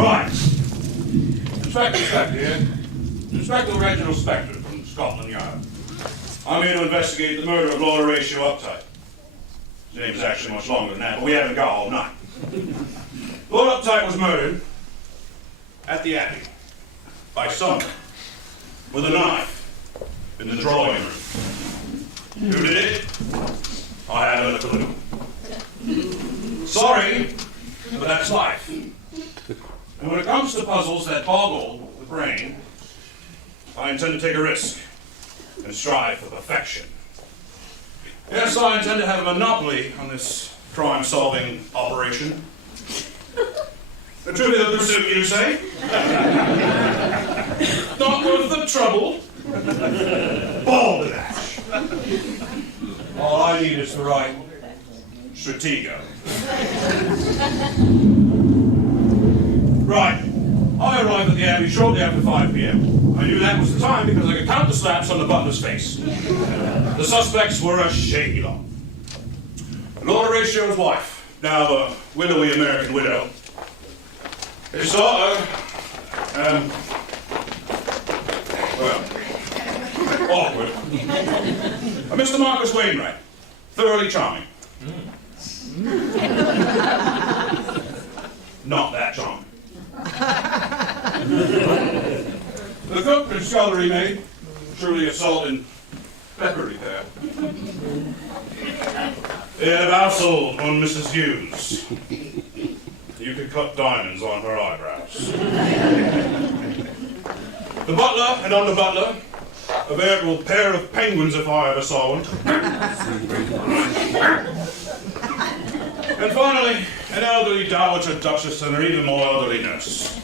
Right. Inspector here. Inspector Reginald Spector from Scotland Yard. I'm here to investigate the murder of Lord Horatio Uptight. His name is actually much longer than that, but we haven't got all night. Lord Uptight was murdered at the Abbey by someone with a knife in the drawing room. Who did it? I haven't a clue. Sorry, but that's life. And when it comes to puzzles that boggle the brain, I intend to take a risk and strive for perfection. Yes, I intend to have a monopoly on this crime-solving operation. A trivial pursuit, you say? Not worth the trouble. Balderdash. All I need is the right stratego. Right. I arrived at the Abbey shortly after 5 p.m. I knew that was the time because I could count the slaps on the butler's face. The suspects were a shady lot. Lord Horatio's wife, now a willowy American widow. His daughter, awkward. Mr. Marcus Wainwright, thoroughly charming. Not that charming. The cook and scullery maid, truly a salt and pepper repair. They had a household on Mrs. Hughes. You could cut diamonds on her eyebrows. The butler and under butler, a veritable pair of penguins if I ever saw one. And finally, an elderly Dowager Duchess and an even more elderly nurse.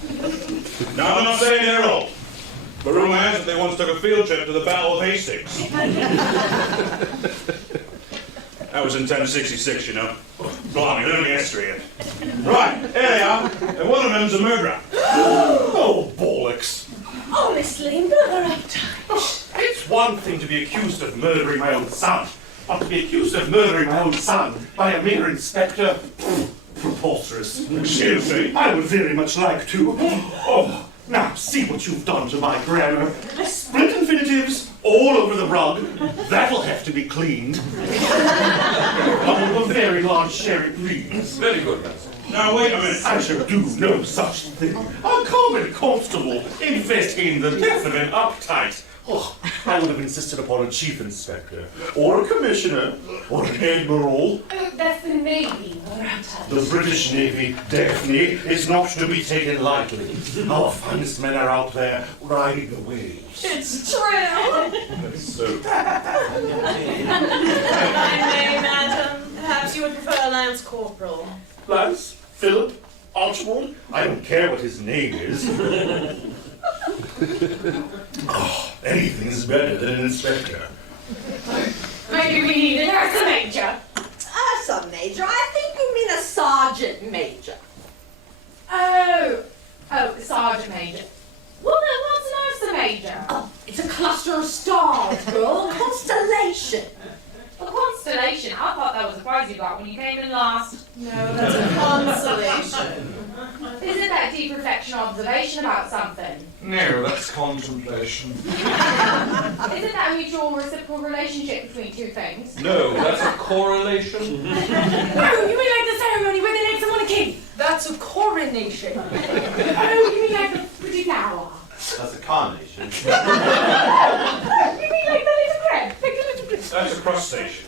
Now, I'm not saying they're old, but rumor has it they once took a field trip to the Battle of Hastings. That was in 1066, you know. Blimey, learning history. Right, here they are. And one of them's a murderer. Oh, bollocks. Honestly, Mother Uptight. It's one thing to be accused of murdering my own son, but to be accused of murdering my own son by a mere inspector? Preposterous. Excuse me. I would very much like to. Oh, now see what you've done to my grammar. Split infinitives all over the rug. That'll have to be cleaned. Oh, a very large sherry, please. Very good, Marzec. Now, wait a minute. I shall do no such thing. A common constable investigating the death of an Uptight. Oh, I would have insisted upon a chief inspector, or a commissioner, or an admiral. That's the Navy, Mother Uptight. The British Navy, Daphne, is not to be taken lightly. Our finest men are out there riding the waves. It's true. So, My name, madam. Perhaps you would prefer a lance corporal. Lance, Philip, Archibald, I don't care what his name is. Oh, anything's better than an inspector. Maybe we need an Ursa Major. Ursa Major? I think you mean a Sergeant Major. Oh, Sergeant Major. Well, then what's an Ursa Major? Oh, it's a cluster of stars, girl. A constellation. A constellation? I thought that was a prize you got when you came in last. No, that's a consolation. Isn't that deep reflection or observation about something? No, that's contemplation. Isn't that a mutual reciprocal relationship between two things? No, that's a correlation. Oh, you mean like the ceremony where they make someone a king? That's a coronation. Oh, you mean like the pretty flower? That's a carnation. You mean like the little crab? Like the little crab? that's a crustacean.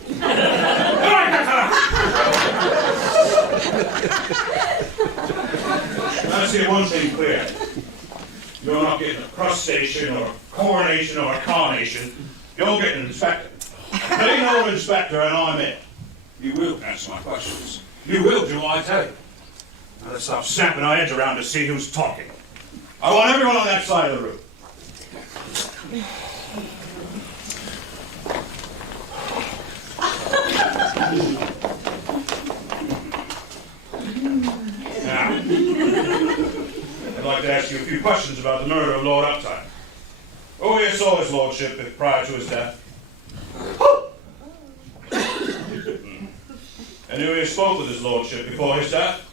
Let's get one thing clear. You're not getting a crustacean or a coronation or a carnation. You're getting an inspector. They know an inspector and I'm it. You will answer my questions. You will do what I tell you. Now let's stop snapping our heads around to see who's talking. I want everyone on that side of the room. Now, I'd like to ask you a few questions about the murder of Lord Uptight. Who here saw his lordship prior to his death? And who here spoke with his lordship before his death?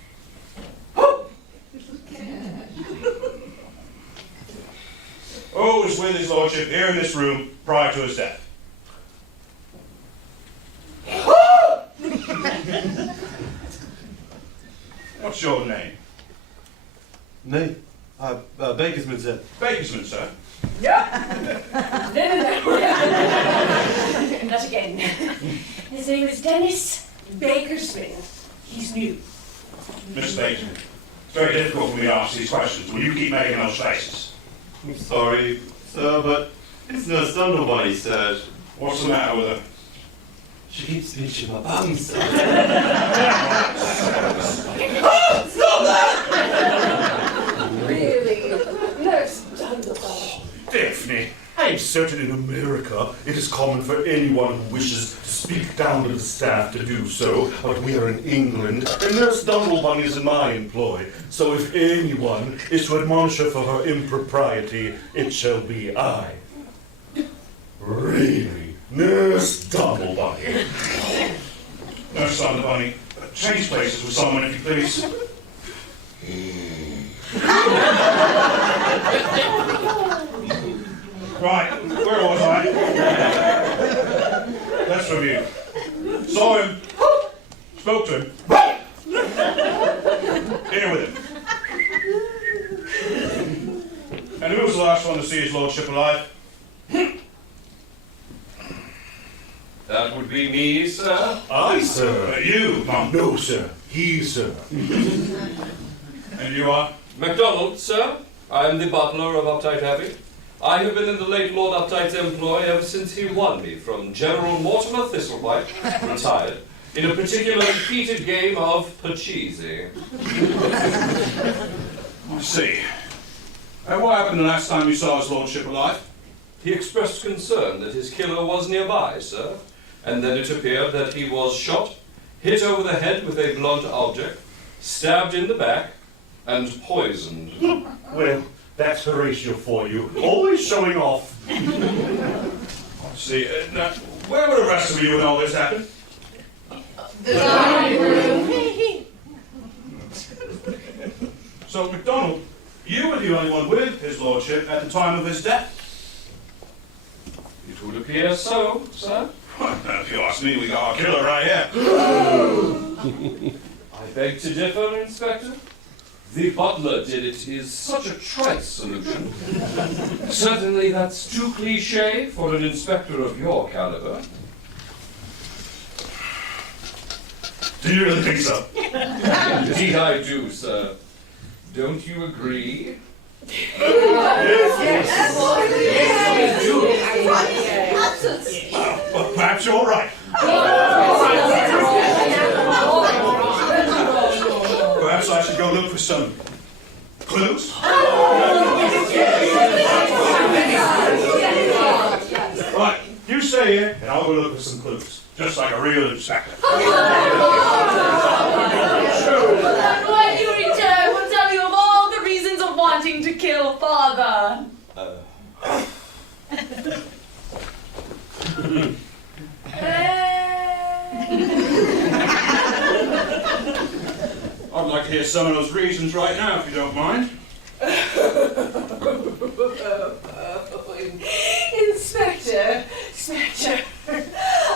Who was with his lordship here in this room prior to his death? What's your name? Nay, Bakersman, sir. Bakersman, sir. No. Not again. His name is Dennis Bakersman. He's new. Miss Bateman, it's very difficult for me to ask these questions. Will you keep making those faces? I'm sorry, sir, but it's Nurse Dunderby, sir. What's the matter with her? She keeps pinching my bum, sir. Really? Nurse Dunderby. Daphne, I'm certain in America it is common for anyone who wishes to speak down to the staff to do so, but we are in England, and Nurse Dunderby is in my employ, so if anyone is to admonish her for her impropriety, it shall be I. Really, Nurse Dunderby. Nurse Dunderby, change places with someone if you please. Right, where was I? Let's review. Saw him. Spoke to him. Here with him. And who was the last one to see his lordship alive? That would be me, sir. I, sir. You, Mum. No, sir. He, sir. And you are? MacDonald, sir. I am the butler of Uptight Abbey. I have been in the late Lord Uptight's employ ever since he won me from General Mortimer Thistlewhite, retired, in a particularly heated game of Pachisi. I see. And what happened the last time you saw his lordship alive? He expressed concern that his killer was nearby, sir, and then it appeared that he was shot, hit over the head with a blunt object, stabbed in the back, and poisoned. Well, that's Horatio for you. Always showing off. I see. Now, where were the rest of you when all this happened? The dining room. So, MacDonald, you were the only one with his lordship at the time of his death? It would appear so, sir. Well, if you ask me, we got our killer right here. I beg to differ, Inspector. The butler did it is such a trite solution. Certainly that's too cliché for an inspector of your caliber. Do you really think so? Indeed I do, sir. Don't you agree? Yes. Absolutely. Well, perhaps you're right. Perhaps I should go look for some clues? Right, you stay here, and I'll go look for some clues. Just like a real inspector. When you return, we'll tell you of all the reasons of wanting to kill father. I'd like to hear some of those reasons right now, if you don't mind. Inspector,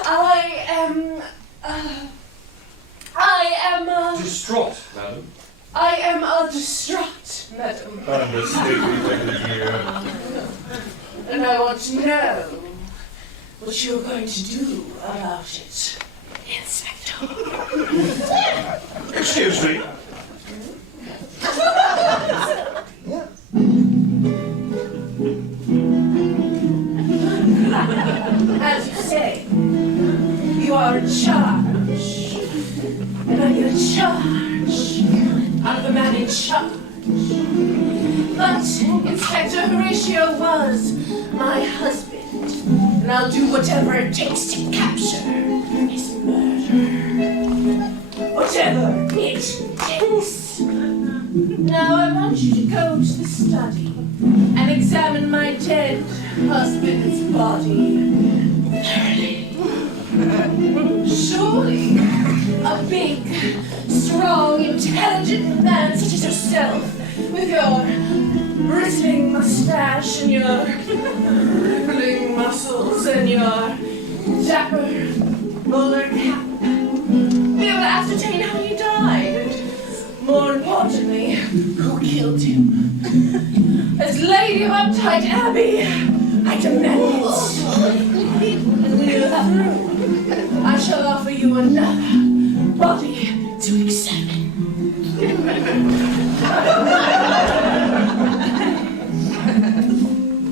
I am Distraught, madam. I am distraught, madam. And I want to know what you're going to do about it, Inspector. Excuse me. As you say, you are in charge. And I'm in charge. I'm the man in charge. But Inspector Horatio was my husband. And I'll do whatever it takes to capture his murder. Whatever it takes. Now I want you to go to the study and examine my dead husband's body thoroughly. Surely a big, strong, intelligent man such as yourself, with your bristling mustache and your rippling muscles and your dapper bowler cap. Be able to ascertain how he died, and more importantly, who killed him. As Lady of Uptight Abbey, I demand it. Withrow, I shall offer you another body to examine.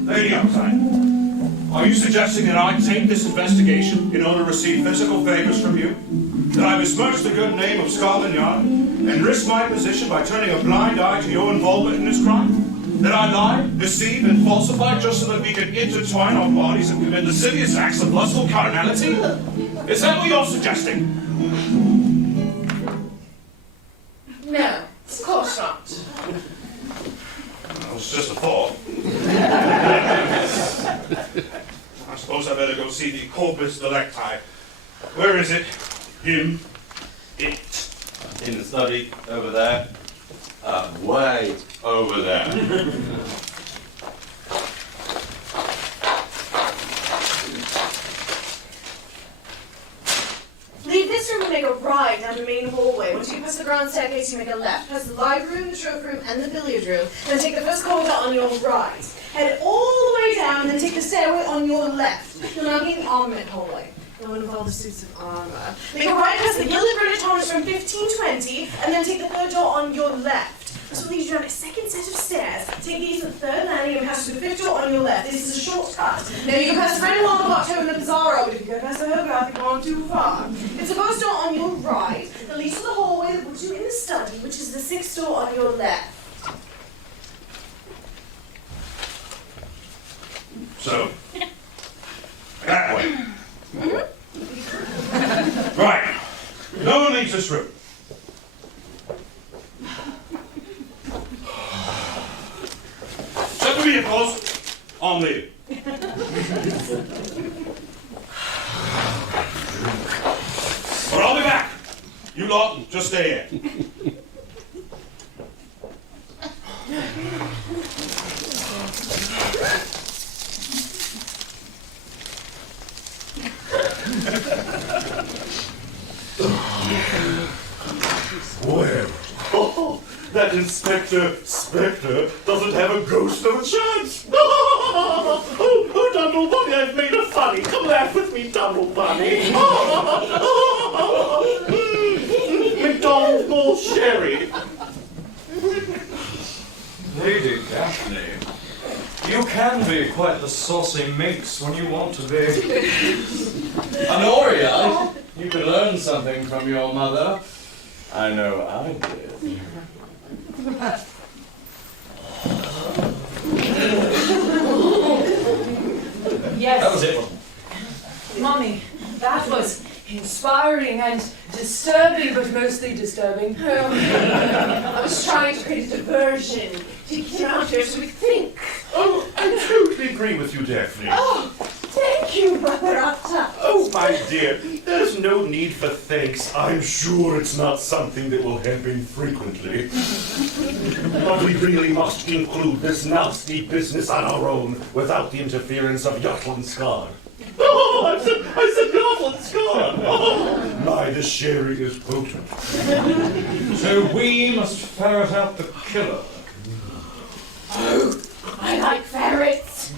Lady Uptight, are you suggesting that I take this investigation in order to receive physical favors from you? That I besmirch the good name of Scotland Yard and risk my position by turning a blind eye to your involvement in this crime? That I lie, deceive, and falsify just so that we can intertwine our bodies and commit lascivious acts of lustful carnality? Is that what you're suggesting? No, of course not. Well, it's just a thought. I suppose I better go see the corpus delicti. Where is it? Him? It? In the study, over there. Way over there. Leave this room and make a right down the main hallway. Once you pass the grand staircase, you make a left, past the library room, the trophy room, and the billiard room. Then take the first corridor on your right. Head all the way down, then take the stairway on your left. You'll now be in the armament hallway. No one involved the suits of armor. Make a right past the gilded British harness from 1520, and then take the third door on your left. This will lead you down a second set of stairs. Take these to the third landing and pass through the fifth door on your left. This is a shortcut. Now you can pass the French Wall, the Horatio, and the Bahrou, but if you go past the Hogarth, you've gone too far. It's the first door on your right that leads to the hallway that puts you in the study, which is the sixth door on your left. So, that way. Right. No one leaves this room. Except for me, of course. I'm leaving. But I'll be back. You lot, just stay here. Well, that Inspector Spectre doesn't have a ghost of a chance. Oh, Dumble Bunny, I've made a funny. Come laugh with me, Dumble Bunny. McDonald's Bull Sherry. Lady Daphne, you can be quite the saucy minx when you want to be. Honoria, you could learn something from your mother. I know I did. Yes. That was it. Mommy, that was inspiring and disturbing, but mostly disturbing. I was trying to create a diversion to get out here so we think. Oh, I totally agree with you, Daphne. Oh, thank you, Brother Uptight. Oh, my dear, there's no need for thanks. I'm sure it's not something that will happen frequently. But we really must conclude this nasty business on our own without the interference of Yotland Scar. Oh, I said Yotland Scar. Oh, my, the sherry is potent. So we must ferret out the killer. Oh, I like ferrets.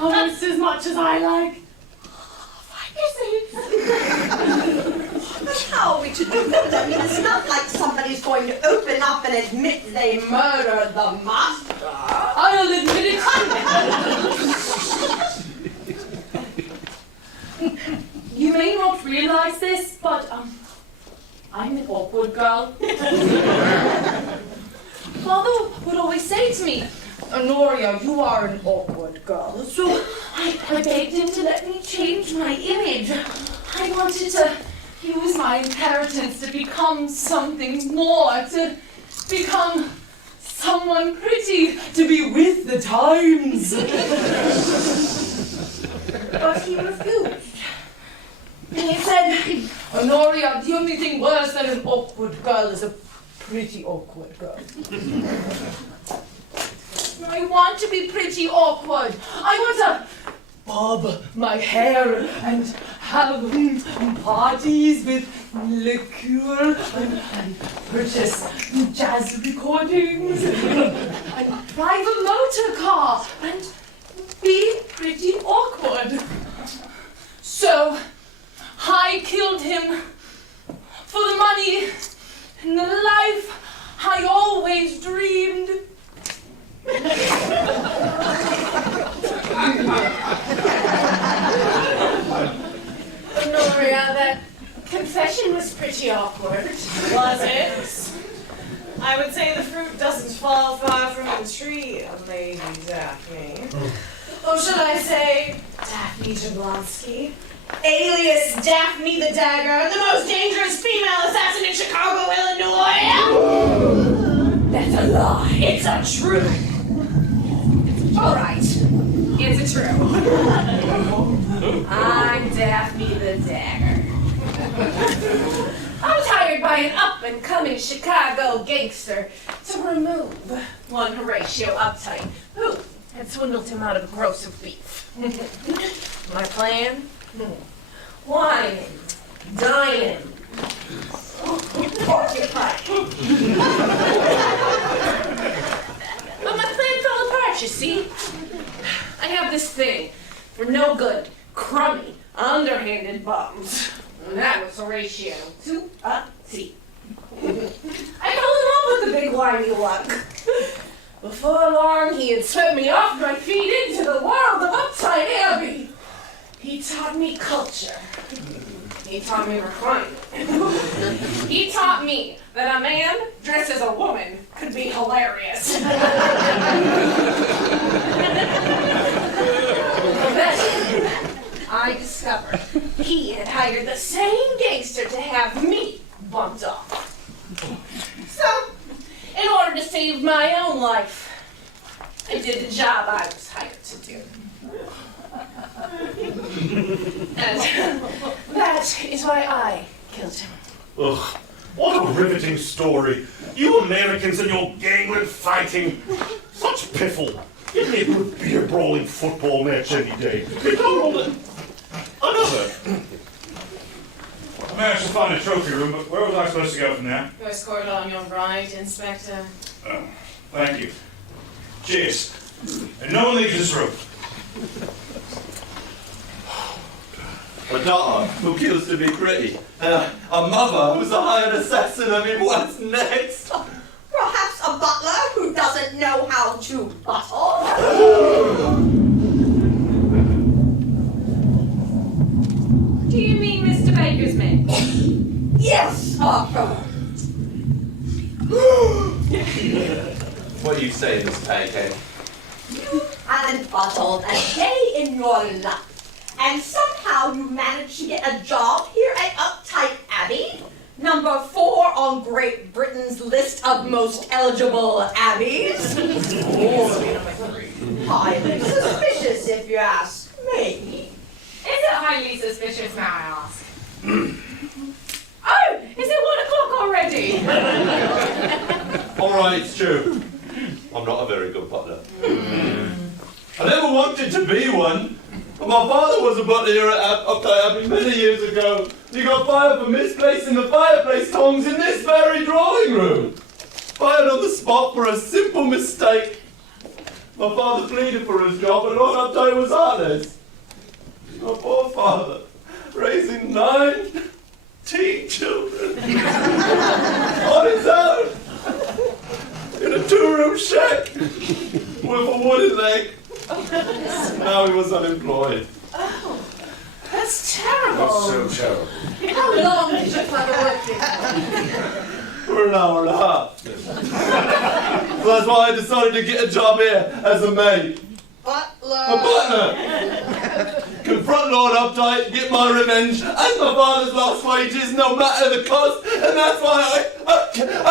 Almost as much as I like But how are we to do that? I mean, it's not like somebody's going to open up and admit they murdered the master. I'll admit it. You may not realize this, but I'm an awkward girl. Father would always say to me, Honoria, you are an awkward girl. So I begged him to let me change my image. I wanted to use my inheritance to become something more, to become someone pretty, to be with the times. But he refused. He said, Honoria, the only thing worse than an awkward girl is a pretty awkward, girl. I want to be pretty awkward. I want to bob my hair and have parties with liqueur and purchase jazz recordings and drive a motor car and be pretty awkward. So I killed him for the money and the life I always dreamed. Honoria, that confession was pretty awkward. Was it? I would say the fruit doesn't fall far from the tree, Lady Daphne. Or should I say, Daphne Jablonski, alias Daphne the Dagger, the most dangerous female assassin in Chicago, Illinois? That's a lie. It's a truth. All right, it's a true. I'm Daphne the Dagger. I was hired by an up-and-coming Chicago gangster to remove one Horatio Uptight, who had swindled him out of a gross of beef. My plan? Whining, dining, porcupine. But my plan fell apart, you see. I have this thing for no good, crummy, underhanded bums. And that was Horatio to a T. I fell in love with the big whiny luck. Before long, he had swept me off my feet into the world of Uptight Abbey. He taught me culture. He taught me refinement. He taught me that a man dressed as a woman could be hilarious. Then I discovered he had hired the same gangster to have me bumped off. So, in order to save my own life, I did the job I was hired to do. And that is why I killed him. Ugh, what a riveting story. You Americans and your gangland fighting. Such piffle. Give me a good beer brawling football match any day. Another. I managed to find a trophy room, but where was I supposed to go from there? You escorted on your right, Inspector. Oh, thank you. Cheers. And no one leaves this room. A daughter who kills to be pretty. A mother who's a hired assassin. I mean, what's next? Perhaps a butler who doesn't know how to buttle. Do you mean Mr. Baker's men? Yes, Bahrou. What do you say, Miss Pancake? You haven't buttled a day in your life. And somehow you managed to get a job here at Uptight Abbey, number 4 on Great Britain's list of most eligible abbeys. Highly suspicious, if you ask me. Is it highly suspicious, may I ask? Oh, is it 1 o'clock already? All right, it's true. I'm not a very good butler. I never wanted to be one. But my father was a butler here at Uptight Abbey many years ago. He got fired for misplacing the fireplace tongs in this very drawing room. Fired on the spot for a simple mistake. My father pleaded for his job, and Lord Uptight was heartless. My poor father, raising 19 children on his own in a 2-room shack with a wooden leg. Now he was unemployed. Oh, that's terrible. That's so terrible. How long did your father work here? For an hour and a half. So that's why I decided to get a job here as a maid. Butler. A butler. Confront Lord Uptight, get my revenge, and my father's lost wages, no matter the cost, and that's why I killed him.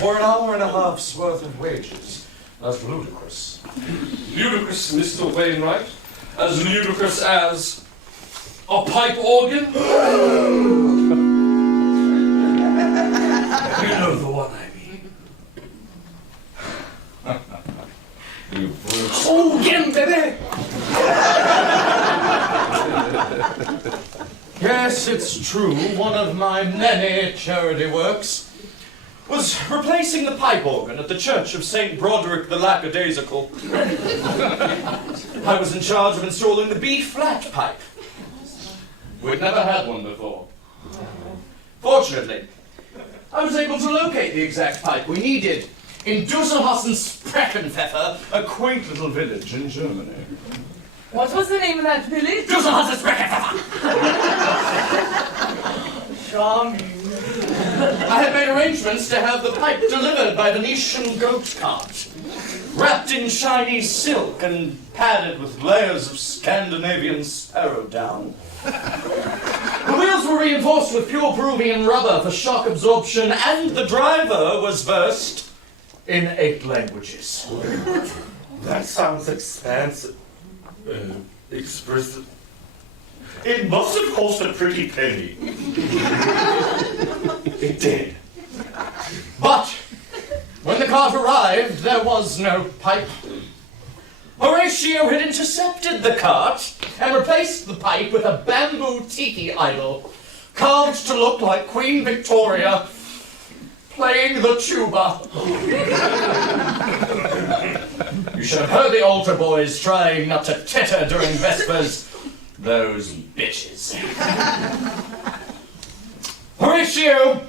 For an hour and a half's worth of wages. That's ludicrous. Ludicrous, Mr. Wainwright. As ludicrous as A pipe organ? You know the one I mean. You brute. Oh, get him, baby! Yes, it's true. One of my many charity works was replacing the pipe organ at the Church of St. Broderick the Lackadaisical. I was in charge of installing the B-flat pipe. We'd never had one before. Fortunately, I was able to locate the exact pipe we needed in Dusselhausen-Spreckenpfeffer, a quaint little village in Germany. What was the name of that village? Dusselhausen-Spreckenpfeffer! Charming. I had made arrangements to have the pipe delivered by Venetian goat cart, wrapped in Chinese silk and padded with layers of Scandinavian sparrow down. The wheels were reinforced with pure Peruvian rubber for shock absorption, and the driver was versed in 8 languages. That sounds expensive. Expressive. It must have cost a pretty penny. It did. But when the cart arrived, there was no pipe. Horatio had intercepted the cart and replaced the pipe with a bamboo tiki idol, carved to look like Queen Victoria playing the tuba. You should have heard the altar boys trying not to titter during Vespers. Those bitches. Horatio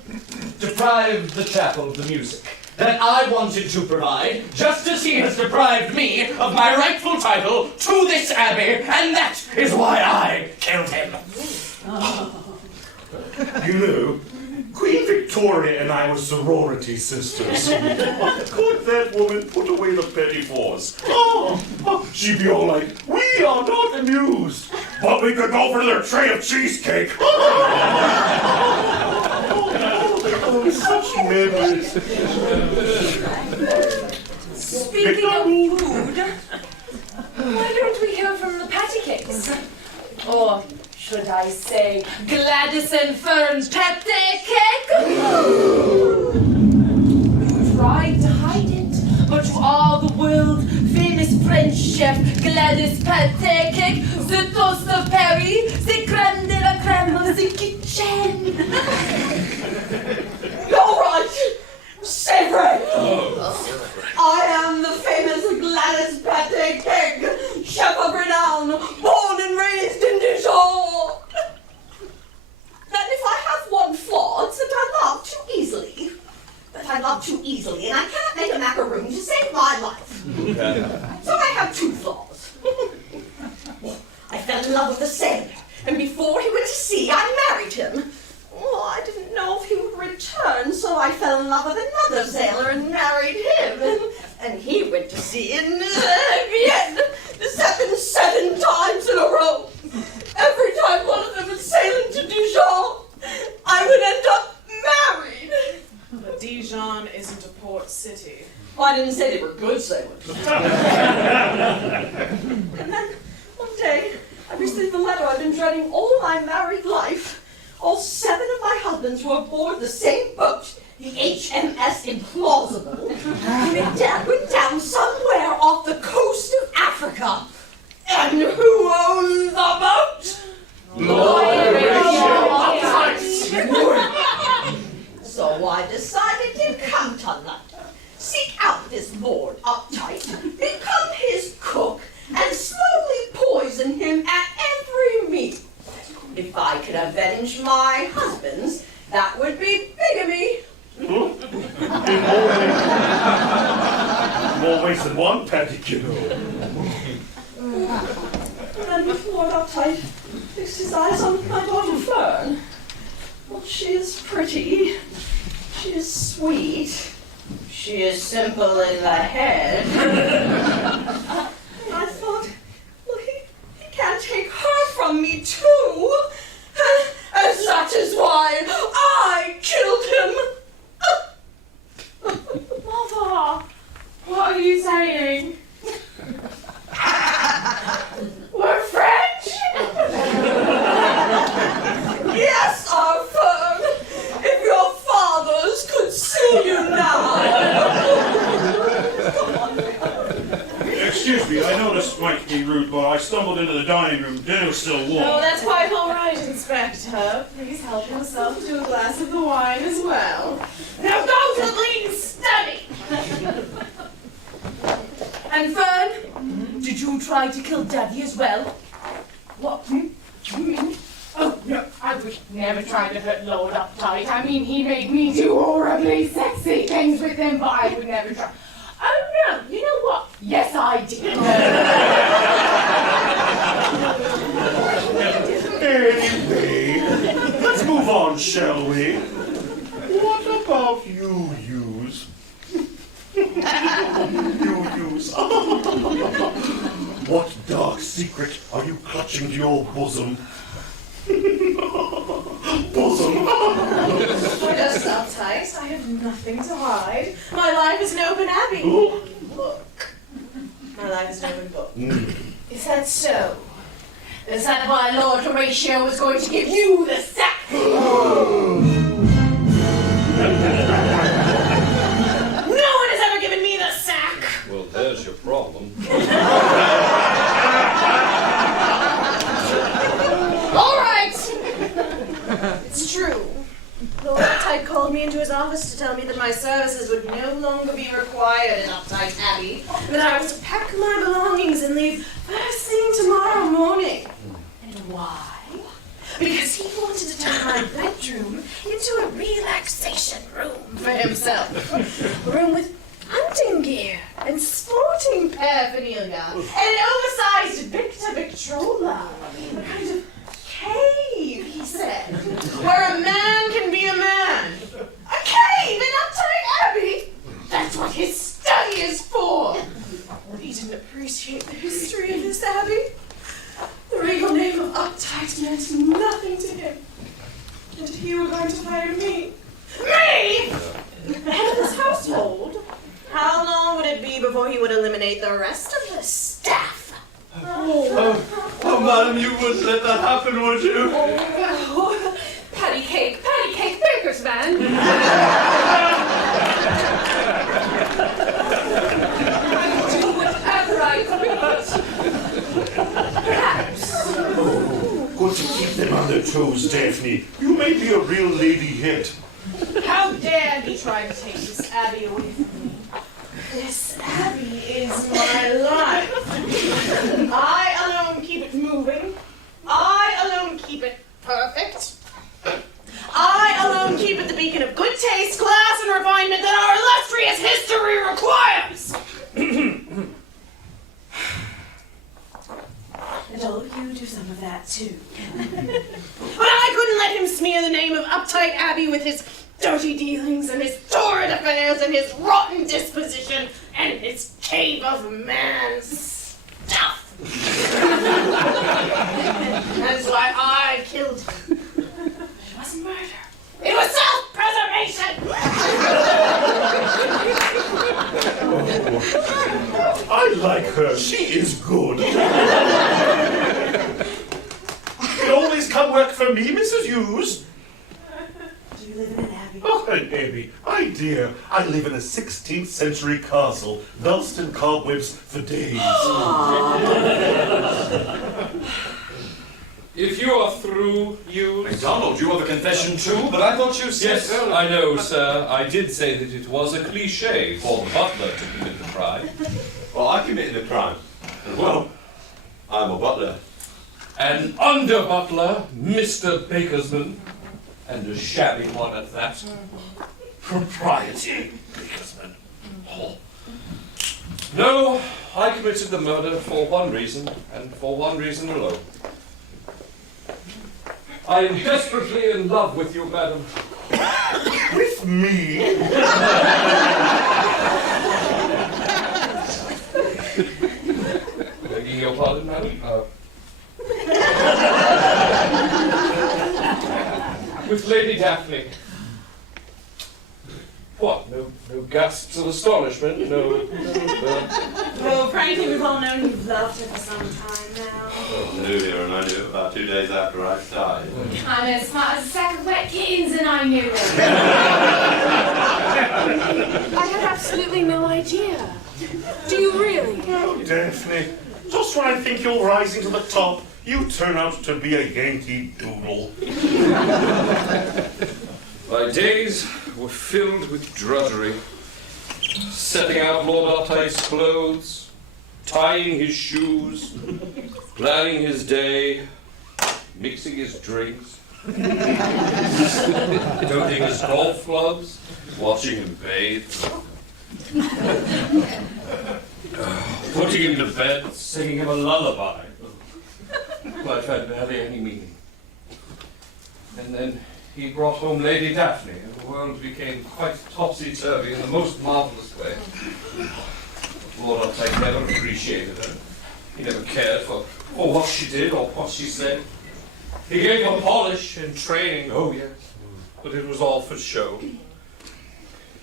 deprived the chapel of the music that I wanted to provide, just as he has deprived me of my rightful title to this abbey, and that is why I killed him. You know, Queen Victoria and I were sorority sisters. Could that woman put away the petty force? She'd be all like, we are not amused, but we could go for another tray of cheesecake. Such memories. Speaking of food, why don't we hear from the patty cakes? Or should I say Gladys and Fern's patty cake? We tried to hide it, but to all the world famous French chef Gladys patty cake, the toast of Paris, the crème de la crème of the kitchen. You're right! Savory! I am the famous Gladys Pate King, chef of renown, born and raised in Dijon. That if I have one flaw, it's that I love too easily. But I love too easily, and I cannot make a macaroon to save my life. So I have 2 flaws. I fell in love with the sailor, and before he went to sea, I married him. Oh, I didn't know if he would return, so I fell in love with another sailor and married him. And he went to sea in Vienna 7 times in a row. Every time one of them would sail into Dijon, I would end up married. But Dijon isn't a port city. Well, I didn't say they were good sailors. And then, one day, I received a letter I've been dreading all my married life. All 7 of my husbands were aboard the same boat, the HMS Implausible. And it went down somewhere off the coast of Africa. And who owned the boat? So I decided to come to London, seek out this Lord Uptight, become his cook, and slowly poison him at every meal. If I could avenge my husbands, that would be bigamy. More ways than one, Patty Kiddo. And then Lord Uptight fixed his eyes on my daughter Fern. Well, she is pretty. She is sweet. She is simple in the head. And I thought, well, he can't take her from me too. And that is why I killed him. Mother, what are you saying? We're French. into the dining room. Dinner's still warm. Oh, that's quite all right, Inspector. Please help yourself to a glass of the wine as well. Now go to the bleeding study! And Fern, did you try to kill Daddy as well? What? Oh, no, I would never try to hurt Lord Uptight. I mean, he made me do horribly sexy things with him, but I would never try. Oh, no, you know what? Yes, I did. Anyway, let's move on, shall we? What about you, Hughes? What dark secret are you clutching to your bosom? Bosom? Just Uptight, I have nothing to hide. My life is an open abbey. Ooh. Look, my life is an open book. Is that so? Is that why Lord Horatio was going to give you the sack? No one has ever given me the sack! Well, there's your problem. All right! It's true. Lord Uptight called me into his office to tell me that my services would no longer be required in Uptight Abbey, and that I was to pack my belongings and leave first thing tomorrow morning. And why? Because he wanted to turn my bedroom into a relaxation room for himself. A room with hunting gear and sporting paraphernalia and an oversized Victrola. A kind of cave, he said, where a man can be a man. A cave in Uptight Abbey? That's what his study is for. He didn't appreciate the history of this abbey. The regal name of Uptight meant nothing to him. And if he were going to hire me, head of this household, how long would it be before he would eliminate the rest of the staff? Oh, madam, you wouldn't let that happen, would you? Oh, patty cake, baker's man. I will do whatever I please. Perhaps. Good to keep them on their toes, Daphne. You may be a real lady yet. How dare he try to take this abbey away from me? This abbey is my life. I alone keep it moving. I alone keep it perfect. I alone keep it the beacon of good taste, class, and refinement that our illustrious history requires. And all of you do some of that too. But I couldn't let him smear the name of Uptight Abbey with his dirty dealings and his torrid affairs and his rotten disposition and his cave of man stuff. That's why I killed him. It wasn't murder. It was self-preservation! I like her. She is good. You can always come work for me, Mrs. Hughes. Do you live in an abbey? Oh, an abbey. My dear, I live in a 16th century castle, dust and cobwebs for days. If you are through, you... MacDonald, you have a confession too, but I thought you said... Yes, I know, sir. I did say that it was a cliché for the butler to commit the crime. Well, I committed a crime. Well, I'm a butler. An under-butler, Mr. Bakersman, and a shabby one at that. Propriety, Bakersman. Oh. No, I committed the murder for one reason, and for one reason alone. I am desperately in love with you, madam. With me? Begging your pardon, madam? With Lady Daphne. What? No gasps of astonishment? No. Well, frankly, we've all known you've loved her for some time now. I knew you, and I knew it about 2 days after I started. I'm as smart as a sack of wet kittens, and I knew it. I had absolutely no idea. Do you really? Oh, Daphne, Just when I think you're rising to the top, you turn out to be a Yankee Doodle. My days were filled with drudgery, setting out Lord Uptight's clothes, tying his shoes, planning his day, mixing his drinks, toting his golf clubs, watching him bathe, putting him to bed, singing him a lullaby. Life had barely any meaning. And then he brought home Lady Daphne, and the world became quite topsy-turvy in the most marvellous way. Lord Uptight never appreciated her. He never cared for what she did or what she said. He gave her polish and training, oh yes, but it was all for show.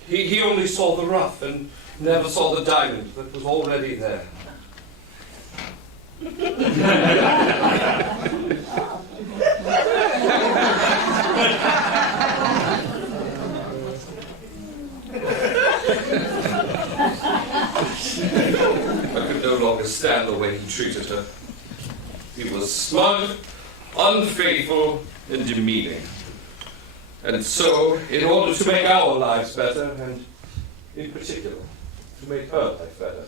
He only saw the rough and never saw the diamond that was already there. I could no longer stand the way he treated her. He was smug, unfaithful, and demeaning. And so, in order to make our lives better, and in particular, to make her life better,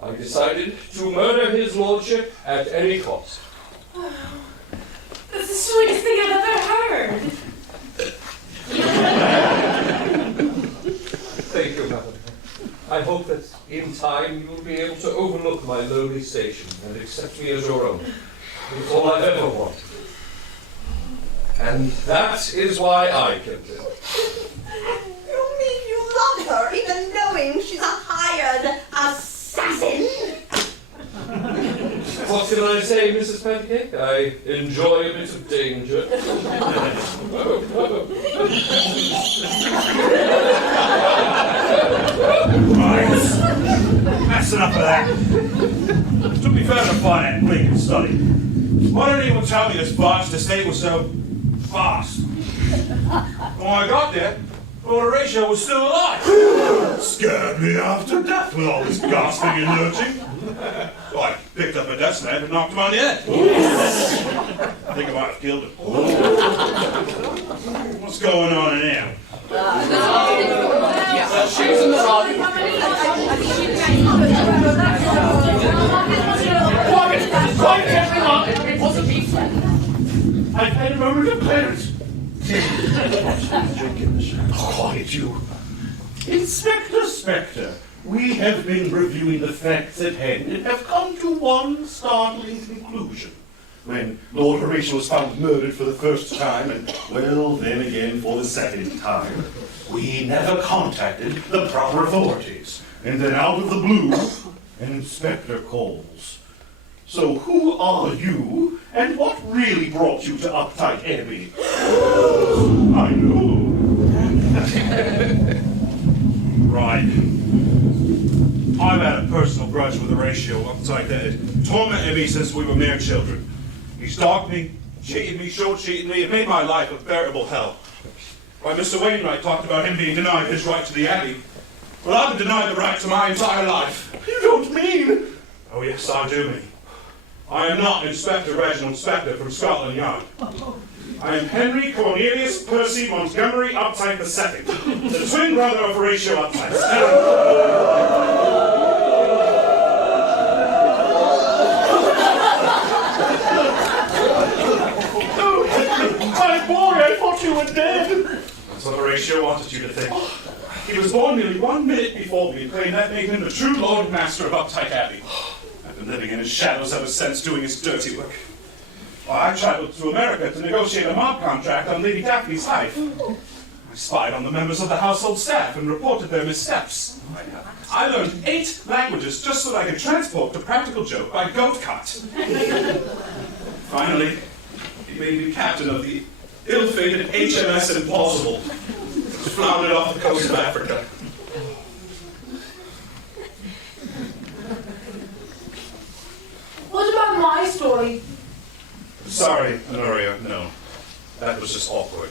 I decided to murder his lordship at any cost. Oh, that's the sweetest thing I've ever heard. Thank you, madam. I hope that in time you will be able to overlook my lowly station and accept me as your own. It's all I've ever wanted. And that is why I came here. You mean you love her, even knowing she's a hired assassin? What can I say, Mrs. Pancake? I enjoy a bit of danger. Right. That's enough of that. It took me further to find that Lincoln study. Why didn't anyone tell me this barge estate was so fast? When I got there, Lord Horatio was still alive. Scared me half to death with all this gasping and lurching. So I picked up a desk lamp and knocked him on the head. I think I might have killed him. What's going on in here? She's in the rug. Quiet, everyone! It wasn't me. I've had a moment of clarity. Quiet, you. Inspector Spectre, we have been reviewing the facts at hand and have come to one startling conclusion. When Lord Horatio was found murdered for the first time, and, well, then again for the second time, we never contacted the proper authorities. And then out of the blue, an inspector calls. So who are you, and what really brought you to Uptight Abbey? I know. Right. I've had a personal grudge with Horatio Uptight that has tormented me since we were mere children. He stalked me, cheated me, short-cheated me, it made my life a veritable hell. Why, Mr. Wainwright talked about him being denied his right to the Abbey. Well, I've been denied the right to my entire life. You don't mean... Oh, yes, I do mean. I am not Inspector Reginald Spectre from Scotland Yard. I am Henry Cornelius Percy Montgomery Uptight II, the twin brother of Horatio Uptight. My boy, I thought you were dead. That's what Horatio wanted you to think. He was born nearly 1 minute before me and claimed that made him the true Lord Master of Uptight Abbey. I've been living in his shadows ever since, doing his dirty work. Well, I travelled to America to negotiate a mob contract on Lady Daphne's life. I spied on the members of the household staff and reported their missteps. I learned 8 languages just so that I could transport the practical joke by goat cart. Finally, he made me captain of the ill-fated HMS Impossible, which floundered off the coast of Africa. What about my story? Sorry, Honoria, no. That was just awkward.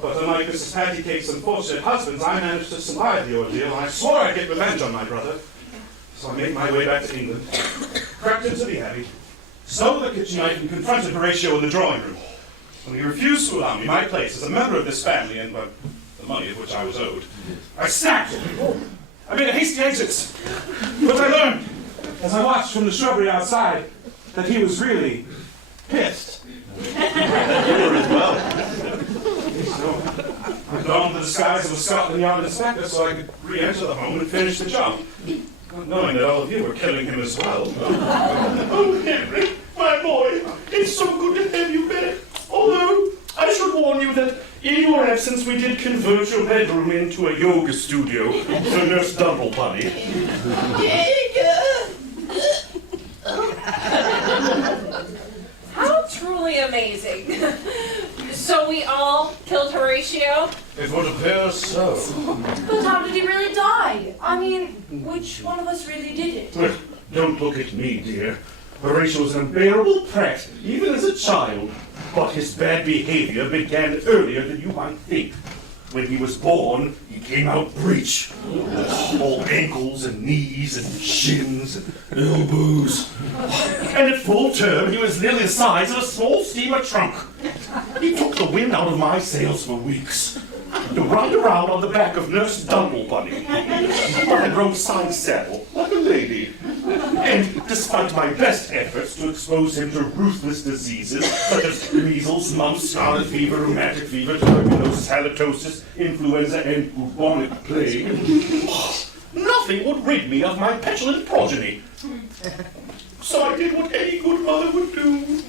But unlike Mrs. Pattycake's unfortunate husbands, I managed to survive the ordeal, and I swore I'd get revenge on my brother. So I made my way back to England, crept into the Abbey, stole the kitchen knife and confronted Horatio in the drawing room. When he refused to allow me my place as a member of this family and, well, the money of which I was owed, I snapped him. I made a hasty exit. But I learned, as I watched from the shrubbery outside, that he was really pissed. You were as well. So I donned the disguise of a Scotland Yard inspector so I could re-enter the home and finish the job, not knowing that all of you were killing him as well. Oh, Henry, my boy, it's so good to have you back. Although, I should warn you that in your absence we did convert your bedroom into a yoga studio for Nurse Dumblebunny. How truly amazing. So we all killed Horatio? It would appear so. But how did he really die? I mean, which one of us really did it? Well, don't look at me, dear. Horatio was an unbearable prat, even as a child. But his bad behavior began earlier than you might think. When he was born, he came out breech. All ankles and knees and shins and elbows. And at full term, he was nearly the size of a small steamer trunk. He took the wind out of my sails for weeks. To ride around on the back of Nurse Dumblebunny. I rode side saddle, like a lady. And despite my best efforts to expose him to ruthless diseases, such as measles, mumps, scarlet fever, rheumatic fever, tuberculosis, halitosis, influenza, and bubonic plague, nothing would rid me of my petulant progeny. So I did what any good mother would do.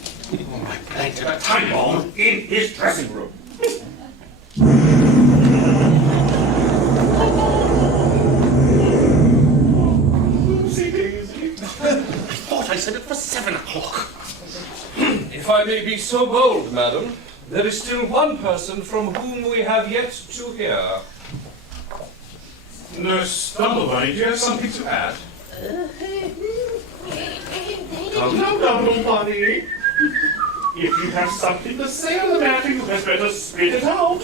I planted a time bomb in his dressing room. I thought I said it for 7 o'clock. If I may be so bold, madam, there is still one person from whom we have yet to hear. Nurse Dumblebunny, do you have something to add? Come now, Dumblebunny. If you have something to say on the matter, you had better spit it out.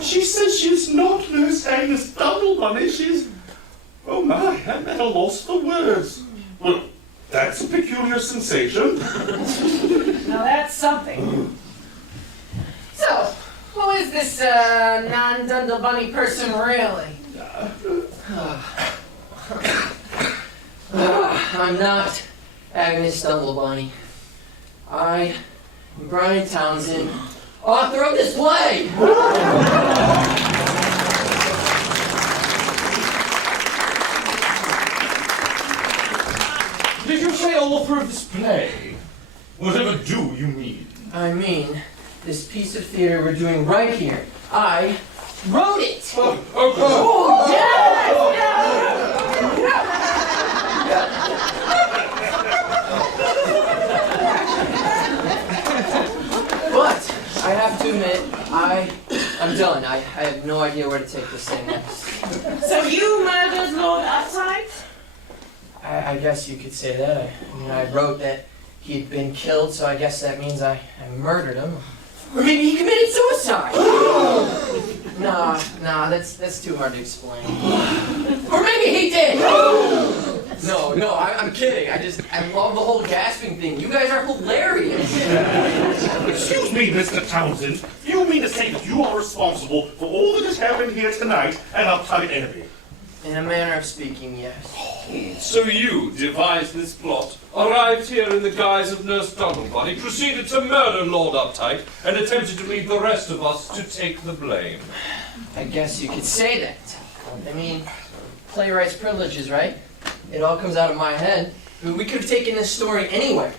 She says she's not Nurse Agnes Dumblebunny, she's... Oh my, I'm at a loss for words. Well, that's a peculiar sensation. Now that's something. So, who is this non-Dumblebunny person really? I'm not Agnes Dumblebunny. I am Brian Townsend, author of this play! Did you say author of this play? Whatever do you mean? I mean, this piece of theater we're doing right here. I wrote it! But I have to admit, I'm done. I have no idea where to take this thing next. So you murdered Lord Uptight? I guess you could say that. I wrote that he'd been killed, so I guess that means I murdered him. Or maybe he committed suicide! Nah, that's too hard to explain. Or maybe he did! No, I'm kidding. I love the whole gasping thing. You guys are hilarious. Excuse me, Mr. Townsend. You you mean to say that you are responsible for all that has happened here tonight at Uptight Abbey? In a manner of speaking, yes. So you devised this plot, arrived here in the guise of Nurse Dogglebody, proceeded to murder Lord Uptight, and attempted to lead the rest of us to take the blame. I guess you could say that. I mean, playwright's privileges, right? It all comes out of my head. I mean, we could have taken this story anywhere.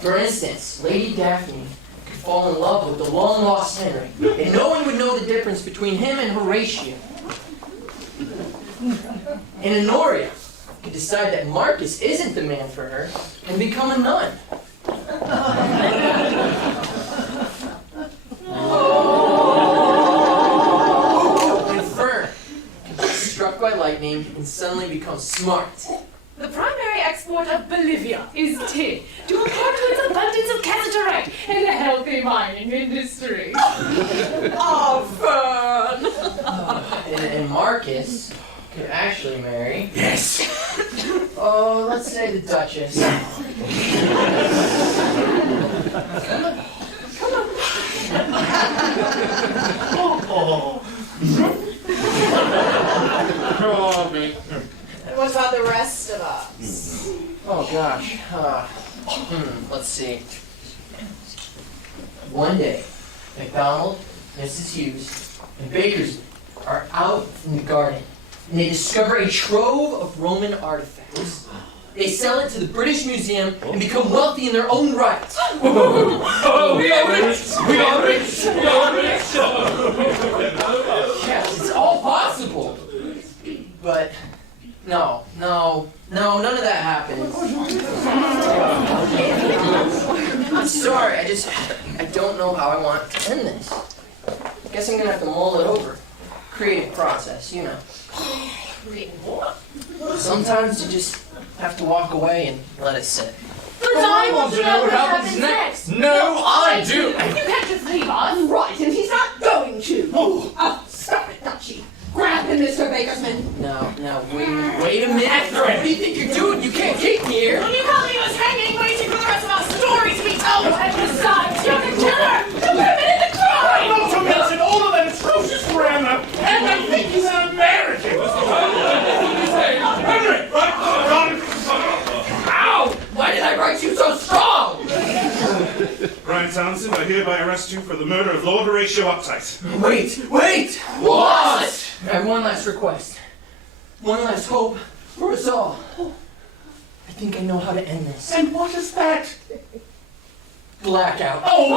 For instance, Lady Daphne could fall in love with the long-lost Henry, and no one would know the difference between him and Horatio. And Honoria could decide that Marcus isn't the man for her and become a nun. And Fern could get struck by lightning and suddenly become smart. The primary export of Bolivia is tin, to account to its abundance of cassiterite and a healthy mining industry. Oh, Fern! And Marcus could actually marry. Yes! Oh, let's say the Duchess. And what about the rest of us? Oh gosh. Let's see. One day, MacDonald, Mrs. Hughes, and Bakers are out in the garden, and they discover a trove of Roman artifacts. They sell it to the British Museum and become wealthy in their own right. Oh, we are rich! We are rich! We are rich! Yes, it's all possible. But no, none of that happens. I'm sorry, I don't know how I want to end this. Guess I'm gonna have to mull it over. Creative process, you know. Sometimes you just have to walk away and let it sit. But I want to know what happens next. No, I do. You can't just leave us. Right, and he's not going to. Oh, stop it, Dutchie. Grab him, Mr. Bakersman. No, wait a minute. What do you think you're doing? You can't keep me here. You can't leave us hanging, waiting for the rest of our stories to be told. And besides, you're the killer. The women in the crime. Not to mention all of that atrocious grammar, and I think he's an American! Henry! Ow! Why did I write you so strong? Brian Townsend, I hereby arrest you for the murder of Lord Horatio Uptight. Wait! What? I have one last request. One last hope for us all. I think I know how to end this. And what is that? Blackout. Oh!